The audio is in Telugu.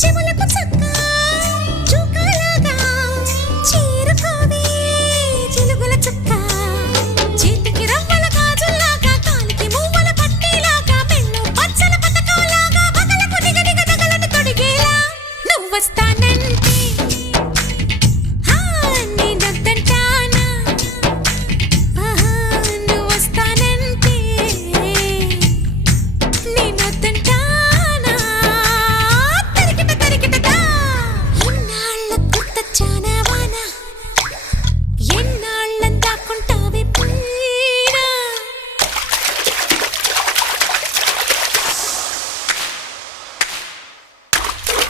చెవులకు చక్క చుక్కలాగా చేరుకోవే చిలుగుల చుక్క చేతికి రవ్వల గాజుల్లాగా కాలికి మువ్వల పట్టీలాగా మెళ్ళు పచ్చల పతకంలాగా పగలకు నిగనిగ నగలను తొడిగేలా నువ్వొస్తానన్న